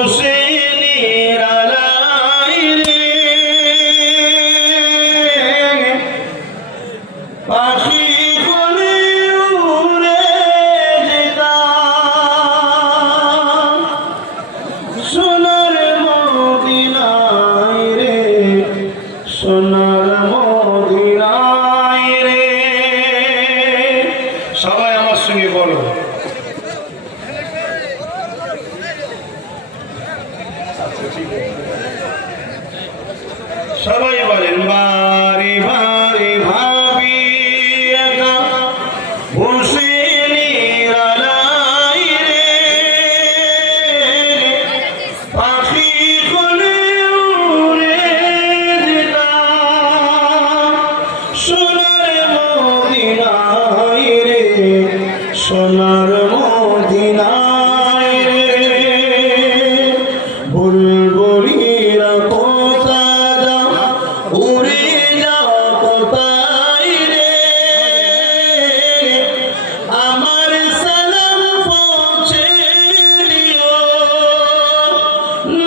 বসে নিরালায় রে পাখি বলে উড়ে যেতাম সোনার মদিনায় রে সোনার মদিনায় রে। সবাই আমার সঙ্গে বলো সবাই বলেন বারে বারে ভাবি একা বসে নিরালায় রে পাখি কোলে উড়ে যেতাম সোনার মদিনায় রে সোনার মদিনায় রে। বুলবুলিরা কোথা যাও উড়ে যাও কোথায় রে আমার সালাম পৌঁছে দিও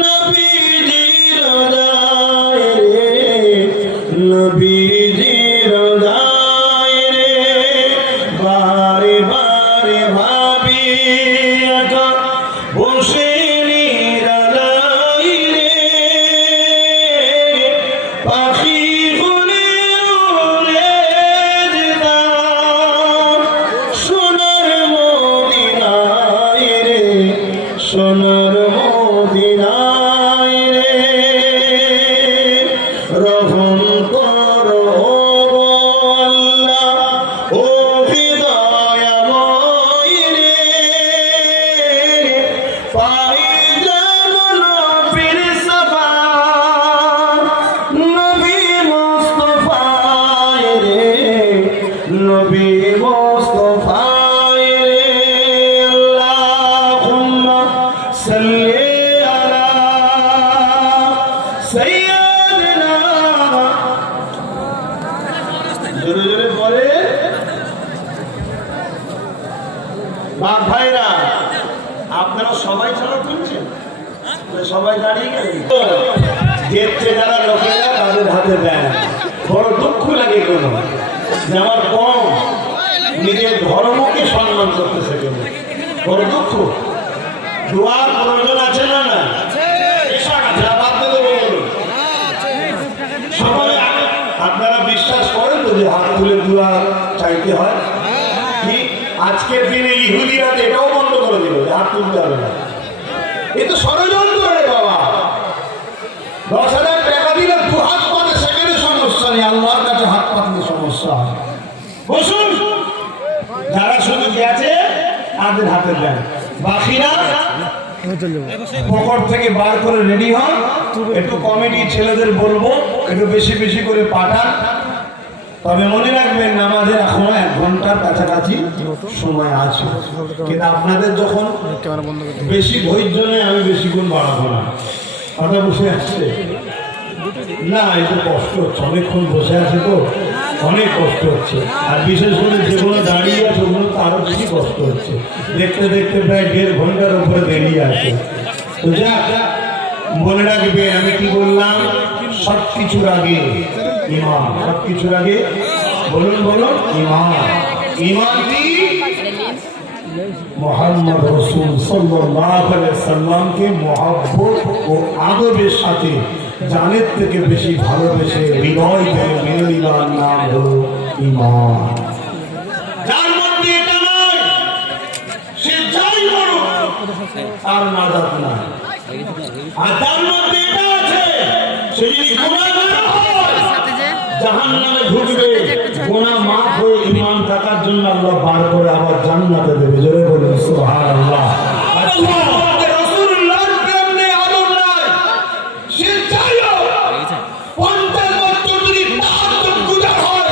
নবীজির রায় রে নবীজির রায় রে। বারে বারে ভাবি একা বসে নিরালায় রে পাখি বলে উড়ে যেতাম সোনার মদিনায় রে সোনার মদিনায় রে। রহম করো গো আল্লাহ ও হৃদয়াময় রে পাই যেন নবীর সাফাত নবী মুস্তাফায় রে নবী মুস্তাফায় রে। আল্লাহুম্মা সাল্লি আলা সাইয়্যিদিনা জোরে জোরে বলে বাপ ভাইরা আপনারা সবাই ছাড়া তুলছেন সবাই দাঁড়িয়ে গেলেন দেখতে যারা লোকেরা তাদের হাতে দেয় বড় দুঃখ লাগে কোনো যে আমার কম নিজের ধর্মকে সম্মান করতেছে কেন বড় দুঃখ। দোয়ার প্রয়োজন আছে না না সবাই আপনারা বিশ্বাস করেন তো যে হাত তুলে দোয়া চাইতে হয় কি আজকের দিনে ইহুদিরা এটাও বন্ধ করে দিল যে হাত তুলতে হবে না। এ তো ষড়যন্ত্র রে বাবা। 10,000 টাকা দিলে দু হাত পাতে সেখানে সমস্যা নেই আল্লাহর কাছে হাত পাতলে সমস্যা হয়। বসুন যারা শুধু গেছে তাদের হাতে দেন বাকিরা পকেট থেকে বার করে রেডি হন। একটু কমিটি ছেলেদের বলবো একটু বেশি বেশি করে পাঠান। তবে মনে রাখবেন নামাজের এখনো 1 ঘন্টার কাছাকাছি সময় আছে কিন্তু আপনাদের যখন বেশি ধৈর্য নেই আমি বেশিক্ষণ বাড়াবো না। কথা বসে আসছে না একটু কষ্ট হচ্ছে অনেকক্ষণ বসে আছে তো অনেক কষ্ট হচ্ছে আর বিশেষ করে যেগুলো দাঁড়িয়ে আছে ওগুলো তো আরো বেশি কষ্ট হচ্ছে দেখতে দেখতে প্রায় 1.5 ঘন্টার উপরে বেরিয়ে আছে। তো যাক মনে রাখবে আমি কি বললাম সব কিছুর আগে ইমান সব কিছুর আগে বলুন বলুন ইমান। ইমান কি মুহাম্মদ রাসূল সাল্লাল্লাহু আলাইহি সাল্লামকে মহব্বত ও আদবের সাথে জানের থেকে বেশি ভালোবেসে হৃদয় থেকে মেনে নেওয়ার নাম হলো ইমান। যার মধ্যে এটা নয় সে যাই করুক আর নাজাত না। আর তার মধ্যে এটা আছে সে যদি গুনাহগার হয় জাহান্নামে ঢুকবে গুনাহ মাফ হয়ে ঈমান থাকার জন্য আল্লাহ বার করে আবার জান্নাতে দেবে। জোরে বলুন সুবহানাল্লাহ। আল্লাহ রাসূলুল্লাহর প্রেমে আদব নাই সে চাইও 50 বছর যদি তার গুনাহ হয়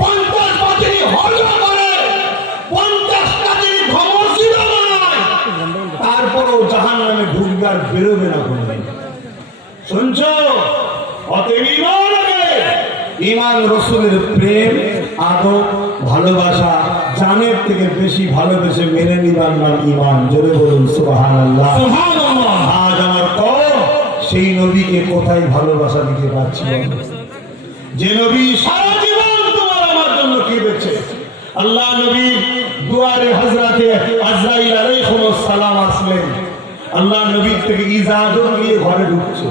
50 বছরই হলো করে 50 টাকে ঘমসিরা বানায় তারপরও জাহান্নামে ঢুকবে আর বেরোবে না কোনোদিন। শুনছো অতএব ঈমান ইমান রসুলের প্রেম আদব ভালোবাসা জানের থেকে বেশি ভালোবেসে মেনে নিবার নাম ইমান। জোরে বলুন সুবহানাল্লাহ। সেই নবীকে কোথায় ভালোবাসা দিতে পারছি বলো? যে নবী সারা জীবন তোমার আমার জন্য কেঁদেছে। আল্লাহ নবী দুয়ারে হযরতে আজরাইল আলাইহিস সালাম আসলেন, আল্লাহ নবীর থেকে ইজাজত নিয়ে ঘরে ঢুকছে।